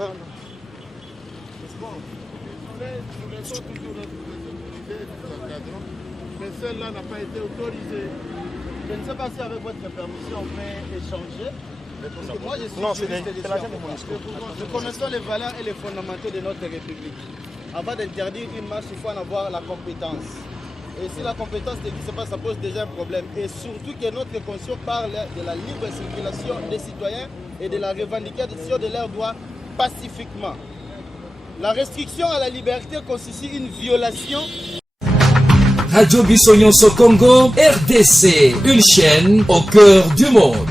Bon, nous laissons toujours notre responsabilité, nous encadrons, mais celle-là n'a pas été autorisée. Je ne sais pas si avec votre permission on peut échanger. Parce que moi je suis juriste de l'histoire. Nous connaissons les valeurs et les fondamentaux de notre République. Avant d'interdire une marche, il faut en avoir la compétence. Et si la compétence n'existe pas, ça pose déjà un problème. Et surtout que notre constitution parle de la libre circulation des citoyens et de la revendication de leurs droits pacifiquement. La restriction à la liberté constitue une violation. Radio Bissonyonso Congo, RDC, une chaîne au cœur du monde.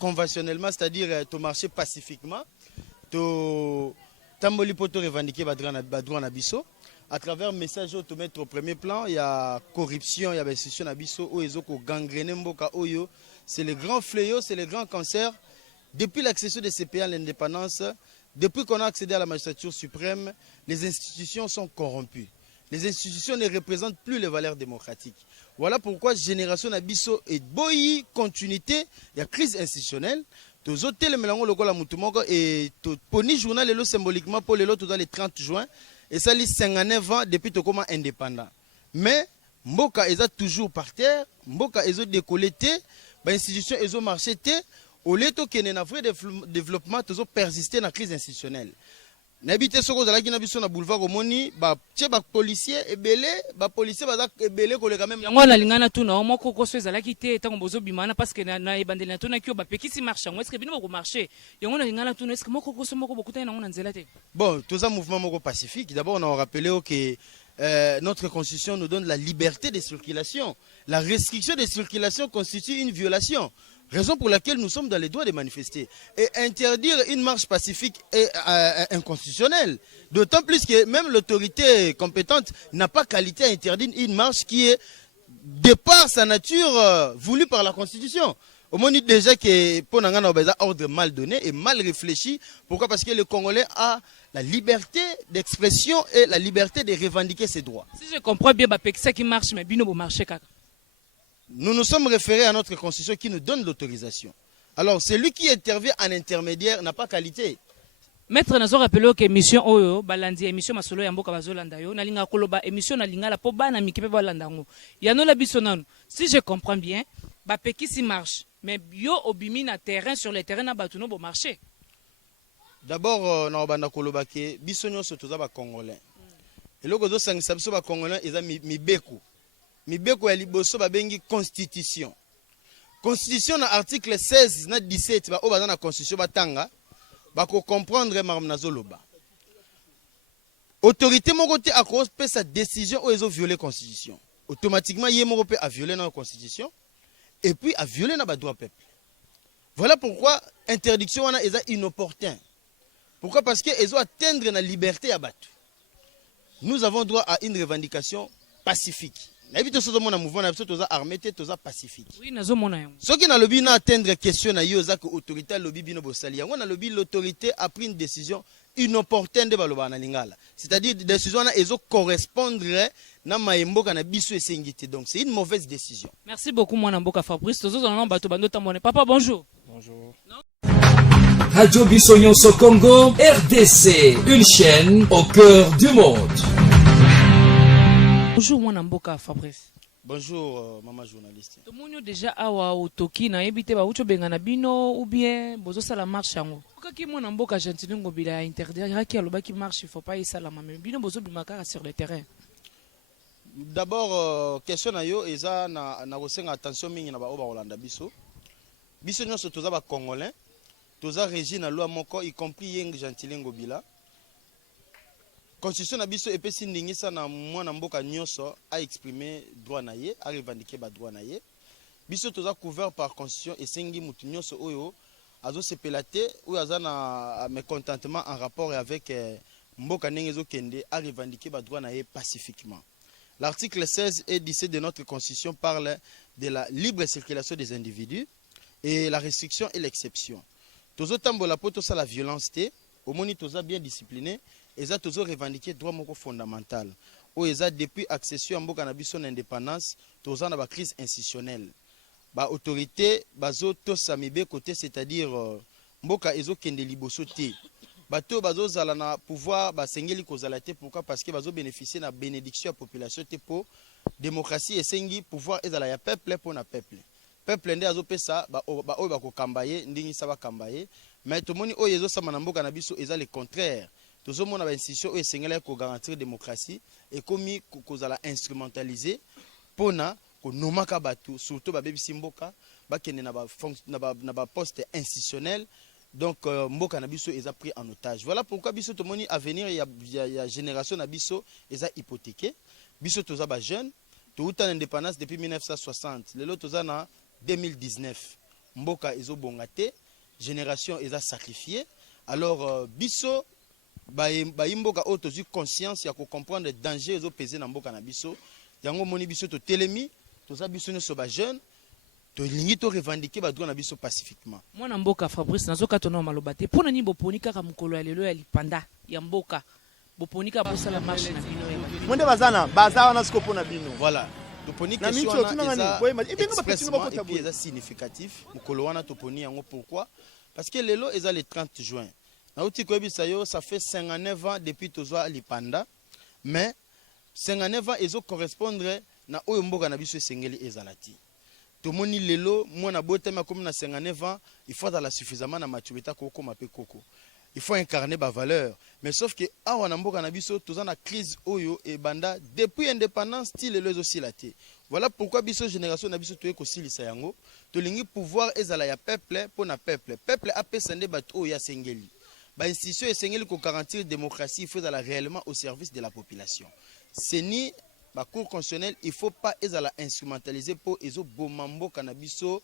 Conventionnellement, c'est-à-dire tu marcher pacifiquement, tu tamboli pour te revendiquer badouan abisso. À travers un message où tu mets au premier plan, il y a corruption, il y a institution abisso, où ils ont gangréné mboka oyo. C'est le grand fléau, c'est le grand cancer. Depuis l'accession de CPA à l'indépendance, depuis qu'on a accédé à la magistrature suprême, les institutions sont corrompues. Les institutions ne représentent plus les valeurs démocratiques. Voilà pourquoi Génération Nabiso et Boyi, continuité, il y a crise institutionnelle. Tous hôtels mélango le la mutumoko et tout poni journal le symboliquement pour le lot le 30 juin et ça lit 59 ans depuis tout comment indépendant. Mais Mboka est toujours par terre, Mboka est décolleté, les institutions ont marché au lieu de un vrai développement toujours persister dans la crise institutionnelle. N'habite soko zalaki na biso na boulevard Omoni ba tie ba policier ebele ba policier baza ebele ko le quand même yango na lingana tuna o moko ko so zalaki te tango bozo bimana parce que na ebandeli na tuna kio ba pekisi marche ngo est-ce que bino ko marcher yango na lingana tuna est-ce que moko ko so moko bokuta na ngona nzela te. Bon, tout ça mouvement moko pacifique. D'abord on a rappelé que notre constitution nous donne la liberté de circulation. La restriction de circulation constitue une violation. Raison pour laquelle nous sommes dans les droits de manifester. Et interdire une marche pacifique est inconstitutionnel. D'autant plus que même l'autorité compétente n'a pas qualité à interdire une marche qui est, de par sa nature, voulue par la Constitution. Au moins, déjà que pour un ordre mal donné et mal réfléchi. Pourquoi? Parce que le Congolais a la liberté d'expression et la liberté de revendiquer ses droits. Si je comprends bien, c'est qui marche, mais bino marcher kaka. Nous nous sommes référés à notre constitution qui nous donne l'autorisation. Alors, celui qui intervient en intermédiaire n'a pas qualité. Maître Nazo rappelé que émission Oyo, Balandi, émission Masolo Yamboka Bazolanda yo, Nalinga Koloba, émission Nalinga la Poba na Mikipe Balandango. Yano la bisonano. Si je comprends bien, Bapeki si marche. Mais yo obimi na terrain sur le terrain na batuno bo marché. D'abord, na Obanda Koloba ke bisonyo se toza ba Congolais. Et le gozo sangisa biso ba Congolais eza mibeku. Mibeko ya liboso babengi constitution. Constitution na article 16 na 17 ba obaza na constitution batanga bako comprendre maram nazoloba. Autorité moko te akopesa sa décision ou ezo violer constitution. Automatiquement yé moko pe a violer na constitution et puis a violer na ba droit peuple. Voilà pourquoi interdiction wana eza inopportun. Pourquoi? Parce que ezo atteindre na liberté à batu. Nous avons droit à une revendication pacifique. N'habite ce monde mouvement na biso toza armé te toza pacifique. Oui, nazo mona yango. Ce qui na lobby na atteindre question na yo za que autorité lobby bino bosali. Yango na lobby l'autorité a pris une décision inopportune de baloba na lingala. C'est-à-dire décision na ezo correspondre na maemboka na biso esengité. Donc c'est une mauvaise décision. Merci beaucoup mwana mboka Fabrice. Tozo na bato bando tamone. Papa bonjour. Bonjour. Radio Bissonyonso Congo, RDC, une chaîne au cœur du monde. Bonjour mwana mboka Fabrice. Bonjour maman journaliste. To monyo déjà awa otoki na yebite ba ucho benga na bino ou bien bozo sala marche yango. Okaki mwana mboka Gentilingo bila interdire ki aloba ki marche il faut pas y sala mais bino bozo bimaka sur le terrain. D'abord question na yo eza na kosenga attention mingi na ba oba Holanda biso. Biso nyonso toza ba Congolais. Toza régi na loi moko y compris yeng Gentilingo bila. Constitution na biso epesi ndingisa na mwana mboka nyonso a exprimer droit na ye, a revendiquer ba droit na ye. Biso toza couvert par constitution et sengi mutu nyonso oyo azo sepelate ou azana mécontentement en rapport avec mboka ndenge zo kende a revendiquer ba droit na ye pacifiquement. L'article 16 et 17 de notre constitution parle de la libre circulation des individus et la restriction et l'exception. Tozo tambola poto sa la violence te, au moni toza bien discipliné. Ils ont toujours revendiqué droit moko fondamental. Où ils ont depuis accession à mboka na biso na indépendance, tous en a crise institutionnelle. Ba autorité bazo to samibe côté c'est-à-dire mboka ezo kende liboso te. bato bazozala na pouvoir basengeli kozala te. Pourquoi? Parce que bazo bénéficier na bénédiction ya population te po démocratie esengi pouvoir ezala ya peuple pour na peuple. Peuple nde azopesa ba oyo bakokamba ye ndingi sa bakamba ye. Mais tomoni oyo ezosama na mboka na biso eza le contraire. Tozomona ba institution oyo esengela ko garantir démocratie et komi kozala instrumentaliser pona ko nomaka bato surtout ba bebisi mboka bakende na ba poste institutionnel. Donc mboka na biso eza pris en otage. Voilà pourquoi biso tomoni avenir ya génération na biso eza hypothéqué. Biso toza ba jeune, touta l'indépendance depuis 1960. Lelo toza na 2019. Mboka ezo bongate, génération eza sacrifiée. Alors biso ba mboka o tozu conscience ya ko comprendre le danger ezo peser na mboka na biso. Yango moni biso to telemi, toza biso ne so ba jeune. To lingi to revendiquer ba droit na biso pacifiquement. Mwana mboka Fabrice nazoka tona maloba te. Pona ni boponi kaka mukolo ya lelo ya lipanda ya mboka. Boponi ka bosala marche na bino. Mwende bazana baza na sikopo na bino. Voilà. Toponi question na eza significatif. Mukolo wana toponi yango pourquoi? Parce que lelo eza le 30 juin. Na uti ko ebisa yo ça fait 59 ans depuis tozwa lipanda. Mais 59 ans ezo correspondre na oyo mboka na biso esengeli ezalati. Tomoni lelo mwana botema comme na 59 ans, il faut avoir suffisamment na maturité koko mape koko. Il faut incarner ba valeur. Mais sauf que awa na mboka na biso toza na crise oyo e banda depuis indépendance style les aussi laté. Voilà pourquoi biso génération na biso toye ko silisa yango, to lingi pouvoir ezala ya peuple pour na peuple. Peuple a pesende bato ya sengeli. Ba institution esengeli ko garantir démocratie, il faut aller réellement au service de la population. C'est ni la Cour constitutionnelle, il ne faut pas instrumentaliser pour les bomambo cannabiso.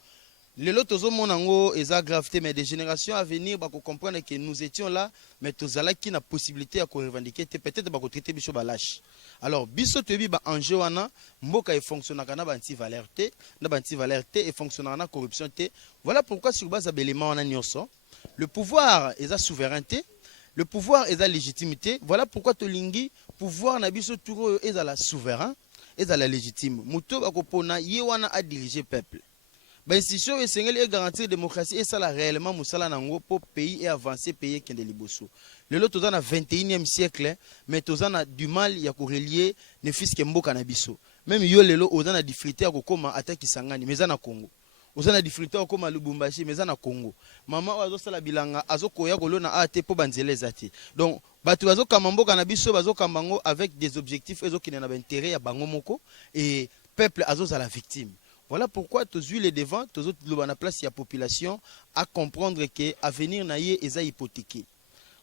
Les autres monango eza gravité, mais des générations à venir, bah, comprendre que nous étions là, mais tous là qui n'a possibilité à revendiquer, peut-être bah, traiter biso balash. Alors biso tebi ba enjeu wana, mboka e fonctionne na ba anti-valeur T, na ba anti-valeur T et fonctionne na corruption T. Voilà pourquoi sur base d'éléments wana nyonso, le pouvoir est la souveraineté. Le pouvoir est la légitimité. Voilà pourquoi Tolingi, pouvoir na biso turo est la souverain, est la légitime. Muto bakopona yewana a diriger peuple. Ba institution esengeli et garantir démocratie et ça la réellement musala nango pour pays et avancer pays kende liboso. Le lot tozana 21e siècle, mais tozana du mal ya ko relier ne fiske mboka na biso. Même yo lelo ozana difficulté ya kokoma ataki sangani mezana Congo. Ozana difficulté ya kokoma Lubumbashi mezana Congo. Mama wazo sala bilanga azokoya kolona ate po banzele zati. Donc batu bazo kamamboka na biso bazo kamango avec des objectifs ezokina na intérêt ya bango moko et peuple azo la victime. Voilà pourquoi tous les devants, tous autres la place ya population à comprendre que avenir na ye eza hypothéqué.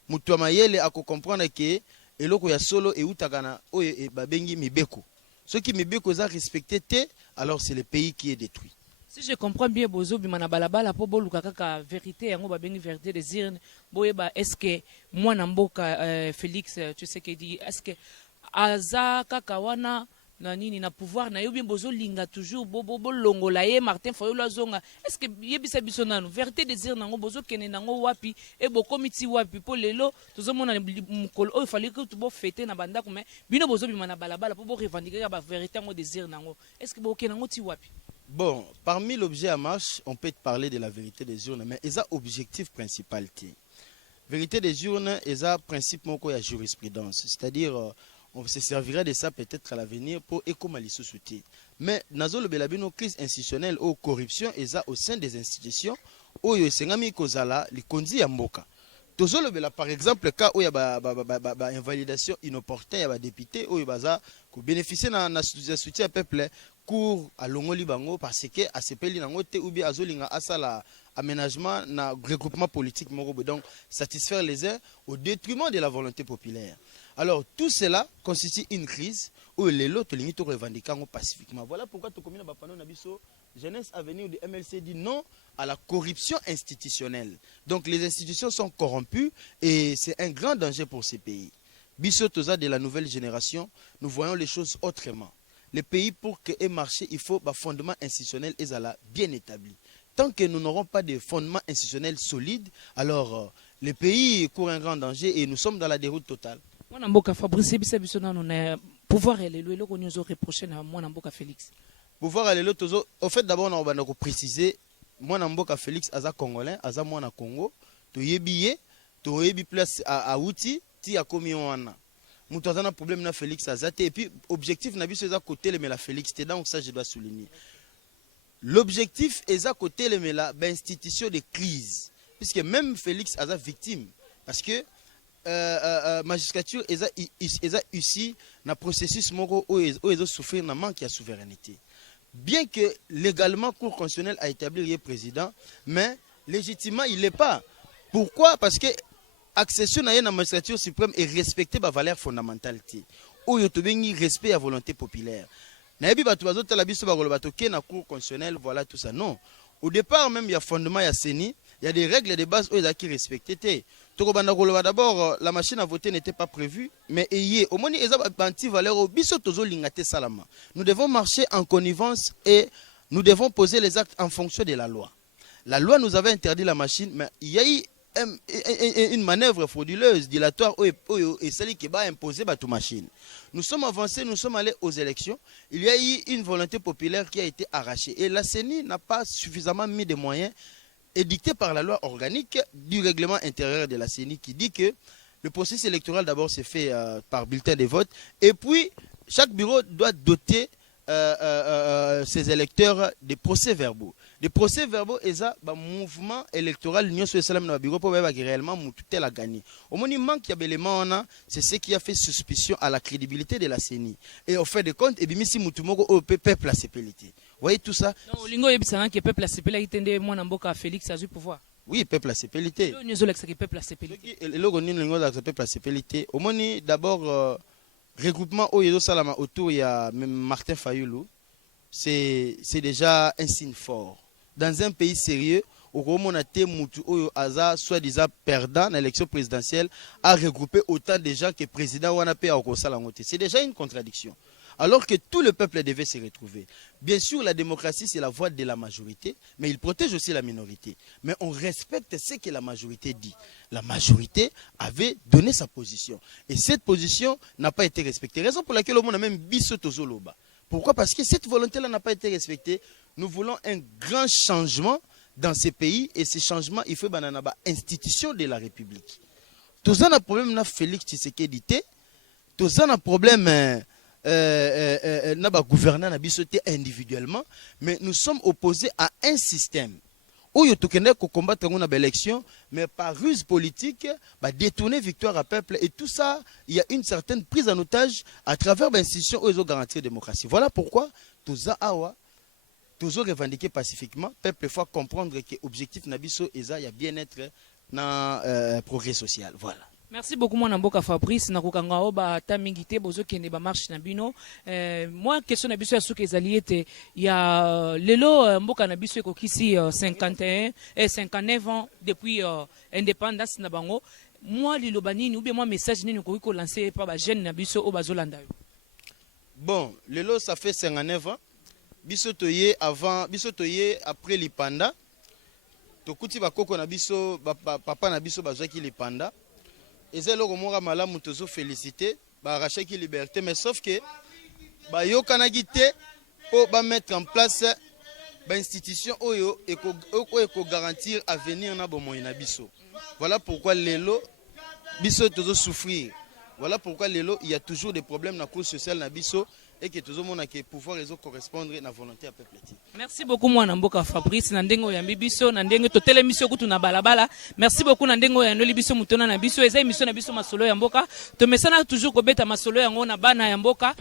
Mutu mayele a comprendre que eloko ya solo e utagana oyo e babengi mibeko. Ceux qui mibeko eza respecté te, alors c'est le pays qui est détruit. Si je comprends bien bozo bimana balabala po boluka kaka vérité yango babengi vérité des urnes boyeba est-ce que moi na mboka Félix tu sais que dit est-ce que aza kaka wana na nini na pouvoir na yo bien bozo linga toujours bobo longola ye Martin Fayulu zonga est-ce que yebisa biso nanu vérité des urnes nango bozo kene nango wapi e bokomiti wapi po lelo tozomona mukolo o fallait que tu bo fêter na bandako mais bino bozo bimana balabala po bo revendiquer ba vérité ngo des urnes nango est-ce que bo kene nango ti wapi? Bon, parmi l'objet à marche, on peut parler de la vérité des urnes, mais il y a objectif principal. Vérité des urnes, il y a principe de la jurisprudence. C'est-à-dire, on se servira de ça peut-être à l'avenir pour économiser sous soutien. Mais dans le crise institutionnelle ou corruption, il y a au sein des institutions, où il y a les conduits à Mboka. Par exemple, cas où il y a une invalidation inopportune, il y a des députés où il y a bénéficier de soutien au peuple. Cours à Longoli Bango parce que à ce pays ou bien à Zolinga asala aménagement na regroupement politique donc satisfaire les uns au détriment de la volonté populaire. Alors tout cela constitue une crise où les lots limite revendiquant pacifiquement. Voilà pourquoi tout commune bapano na biso jeunesse avenir du MLC dit non à la corruption institutionnelle. Donc les institutions sont corrompues et c'est un grand danger pour ces pays. Biso toza de la nouvelle génération, nous voyons les choses autrement. Les pays, pour que marcher, il faut un fondement institutionnel bien établi. Tant que nous n'aurons pas de fondement institutionnel solide, alors les pays courent un grand danger et nous sommes dans la déroute totale. Pouvoir aller le qu'on nous reproché à moi Namboka Félix. Pouvoir aller le au fait d'abord on va préciser moi Namboka Félix aza congolais, aza moi na Congo, to yebiye toyebi place à outil ti a commis wana mutu aza na problème na Félix Azate et puis objectif na biso eza côté le la Félix te donc ça je dois souligner l'objectif est à côté le la institution de crise puisque même Félix Azate victime parce que magistrature est ici na processus moko où ils souffrir na manque de souveraineté bien que légalement cour constitutionnelle a établi le président mais légitimement il n'est pas pourquoi parce que accession à la magistrature suprême est respectée par valeur fondamentale où il y a respect à volonté populaire nayebi bato bazotala biso bakoloba toke na cour constitutionnelle voilà tout ça non au départ même il y a fondement ya CENI il y a des règles de base où ils ont respecté tokobanda koloba d'abord la machine à voter n'était pas prévue mais ayé au moni eza banti valeur au biso tozo lingate salama nous devons marcher en connivence et nous devons poser les actes en fonction de la loi nous avait interdit la machine mais il y a eu une manœuvre frauduleuse, dilatoire, et celle qui va imposer la machine. Nous sommes avancés, nous sommes allés aux élections. Il y a eu une volonté populaire qui a été arrachée. Et la CENI n'a pas suffisamment mis de moyens édictés par la loi organique du règlement intérieur de la CENI qui dit que le processus électoral d'abord se fait par bulletin de vote. Et puis, chaque bureau doit doter ses électeurs des procès-verbaux. Les procès-verbaux, c'est un mouvement électoral l'Union sociale dans le bureau pour réellement tout a gagné. Au moment où il manque d'éléments, c'est ce qui a fait suspicion à la crédibilité de la CENI. Et au fait de compte, et bien si Moutoumoko au peuple a cépélité. Vous voyez tout ça? Non, lingo yebisanga que peuple a cépélité ndé mwana mboka Félix a eu pouvoir. Oui, peuple a cépélité. Le nyozo lex que peuple a cépélité. Le logo ni lingo la peuple a cépélité. Au moment d'abord regroupement au Salama autour il y a Martin Fayoulou. C'est déjà un signe fort. Dans un pays sérieux, au Romonate Moutou Aza, soi-disant perdant dans l'élection présidentielle, a regroupé autant de gens que le président Wanapé a Okosalangote. C'est déjà une contradiction. Alors que tout le peuple devait se retrouver. Bien sûr, la démocratie, c'est la voix de la majorité, mais il protège aussi la minorité. Mais on respecte ce que la majorité dit. La majorité avait donné sa position. Et cette position n'a pas été respectée. Raison pour laquelle le monde a même Bissotozoloba. Pourquoi? Parce que cette volonté-là n'a pas été respectée. Nous voulons un grand changement dans ces pays et ce changement, il faut une institution de la République. Tous un problème na Félix Tshisekedi, tous un problème na gouvernement na bisoté individuellement, mais nous sommes opposés à un système où il y a combattre une élection, mais par ruse politique, détourner victoire à peuple et tout ça, il y a une certaine prise en otage à travers l'institution où ils ont garanti la démocratie. Voilà pourquoi tous awa toujours revendiquer pacifiquement, peuple faut comprendre que l'objectif Nabiso est de bien-être dans le progrès social. Voilà. Merci beaucoup mon amboka Fabrice na kokanga oba ta mingité bozo kende ba marche na bino moi question na biso ya suki ezali ete ya lelo mboka na biso ekokisi 51 et 59 ans depuis indépendance na bango moi liloba nini ou bien moi message nini ko lancer par ba jeune na biso o bazolanda yo. Bon, lelo ça fait 59 ans. Biso toye avant, biso toye après l'ipanda. Tokuti bakoko na biso, papa na biso bazwaki l'ipanda. Et c'est là que malamu tozo félicité, arraché qui liberté, mais sauf que yo kanagité pour mettre en place l'institution oyo et garantir avenir na bomo na biso. Voilà pourquoi lelo biso tozo souffrir. Voilà pourquoi lelo il y a toujours des problèmes na cour sociale na biso. Et que tout le monde a pouvoir correspondre à la volonté à peuple. Merci beaucoup moi Namboka Fabrice Nandengo ya biso Nandengo to télémission kutu na balabala. Merci beaucoup Nandengo ya ndoli biso mutona na biso eza émission na biso masolo ya mboka. To mesana toujours kobeta masolo ya ngona bana ya mboka.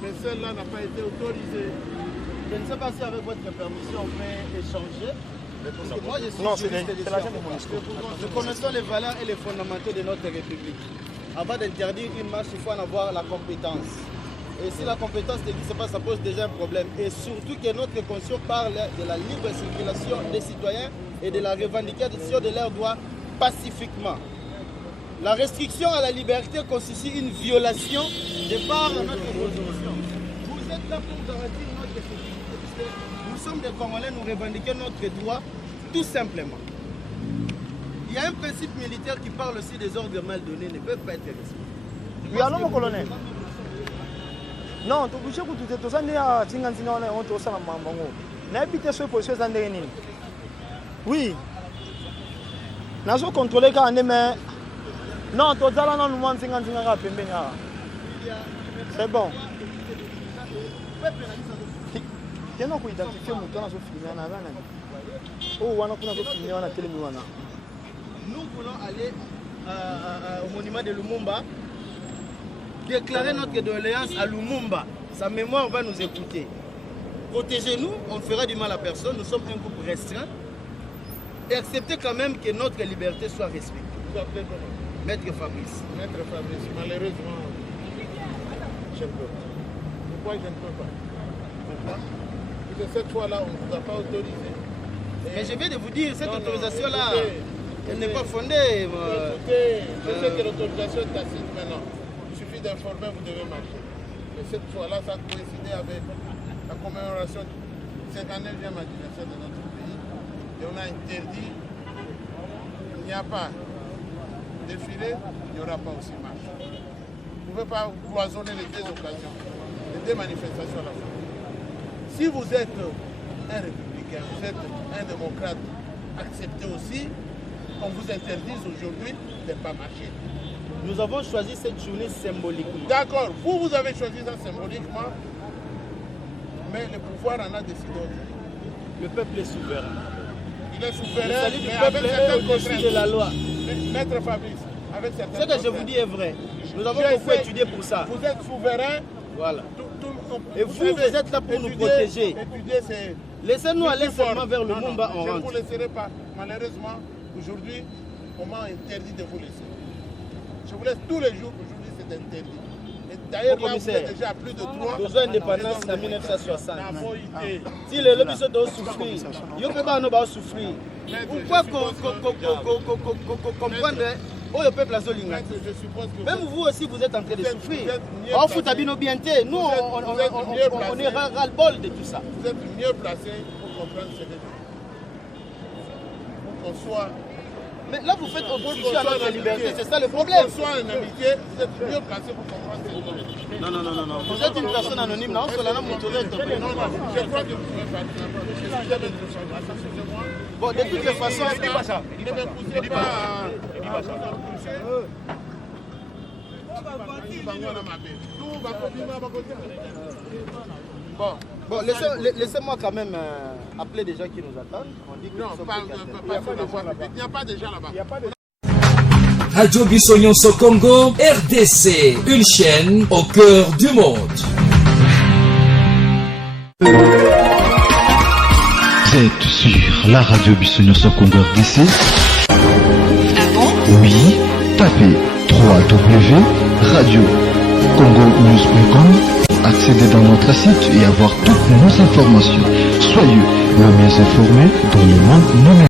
Mais celle-là n'a pas été autorisée. Je ne sais pas si avec votre permission on peut échanger. Moi je suis nous connaissons les valeurs et les fondamentaux de notre République. Avant d'interdire une marche, il faut en avoir la compétence. Et si la compétence n'existe pas, ça pose déjà un problème. Et surtout que notre Constitution parle de la libre circulation des citoyens et de la revendication de leurs droits pacifiquement. La restriction à la liberté constitue une violation de par notre Constitution. Vous êtes là pour garantir notre sécurité. Nous sommes des Congolais, nous revendiquons notre droit tout simplement. Il y a un principe militaire qui parle aussi des ordres mal donnés, ne peuvent pas être respectés. Oui, allô, mon colonel. Non, tu bouges que tu es allé à Tingantina, on te sent à Mambango. N'habite sur position d'Andéni. Oui. N'a pas contrôlé quand on est mais. Non, tu as allé dans le Tingantina à Pembena. C'est bon. Tu n'as pas identifié mon temps à ce film. Oh, on a filmé, on a télé. Nous voulons aller au monument de Lumumba, déclarer notre doléance à Lumumba. Sa mémoire va nous écouter. Protégez-nous, on ne fera du mal à personne, nous sommes un groupe restreint. Et acceptez quand même que notre liberté soit respectée. Vous appelez comment? Maître Fabrice. Maître Fabrice, malheureusement, je ne peux pas. Pourquoi je ne peux pas? Pourquoi? Parce que cette fois-là, on ne vous a pas autorisé. Mais je viens de vous dire, cette autorisation-là, elle n'est pas fondée. Écoutez, je sais que l'autorisation est tacite maintenant. Il suffit d'informer, vous devez marcher. Mais cette fois-là, ça a coïncidé avec la commémoration du 59e anniversaire de notre pays. Et on a interdit, il n'y a pas défilé, il n'y aura pas aussi marche. Vous ne pouvez pas cloisonner les deux occasions, les deux manifestations à la fois. Si vous êtes un républicain, vous êtes un démocrate, acceptez aussi qu'on vous interdise aujourd'hui de ne pas marcher. Nous avons choisi cette journée symboliquement. D'accord, vous avez choisi ça symboliquement, mais le pouvoir en a décidé aujourd'hui. Le peuple est souverain. Il est souverain, Le salut du mais peuple avec est certaines au-dessus contraintes. de la loi. Maître Fabrice, avec certaines Ce que je vous contraintes. dis est vrai. Nous avons Je beaucoup sais, étudié pour ça. Vous êtes souverain. Voilà. Et vous êtes là pour nous protéger. Étudier, c'est... Laissez-nous aller seulement vers le Mumba, on je ne rentre. vous laisserai pas. Malheureusement, aujourd'hui, on m'a interdit de vous laisser. Je vous laisse tous les jours. Aujourd'hui, c'est interdit. Et d'ailleurs, là, vous êtes déjà à plus de 3. Nous avons indépendance en 1960. Si les lobbies doivent souffrir, ils ne peuvent pas souffrir. Pourquoi comprendre où le peuple a Zolinga? Même vous aussi, vous êtes en train de souffrir. On fout à Binobienté. Nous, on est ras-le-bol de tout ça. Vous êtes mieux placé pour comprendre ce que je dis. Pour qu'on soit... Mais là, vous faites obstruction à notre liberté, c'est ça le problème. Pour qu'on soit en amitié, vous êtes mieux placé pour comprendre ce que je dis. Non. Vous êtes une personne anonyme, non? Cela n'a pas Non, je crois que vous pouvez partir. Je suis jamais excusez-moi. Bon, de toutes les façons, Ne me poussez pas à... Bon, laissez-moi quand même appeler des gens qui nous attendent. On dit que Non, il n'y a pas de gens là-bas. Radio Bissonyonso Congo, RDC, une chaîne au cœur du monde. Vous êtes sur la radio Bissonyonso Congo RDC. Ah bon? Oui, tapez www.radiocongonews.com, accédez dans notre site et avoir toutes nos informations. Soyez le mieux informés dans le monde numérique.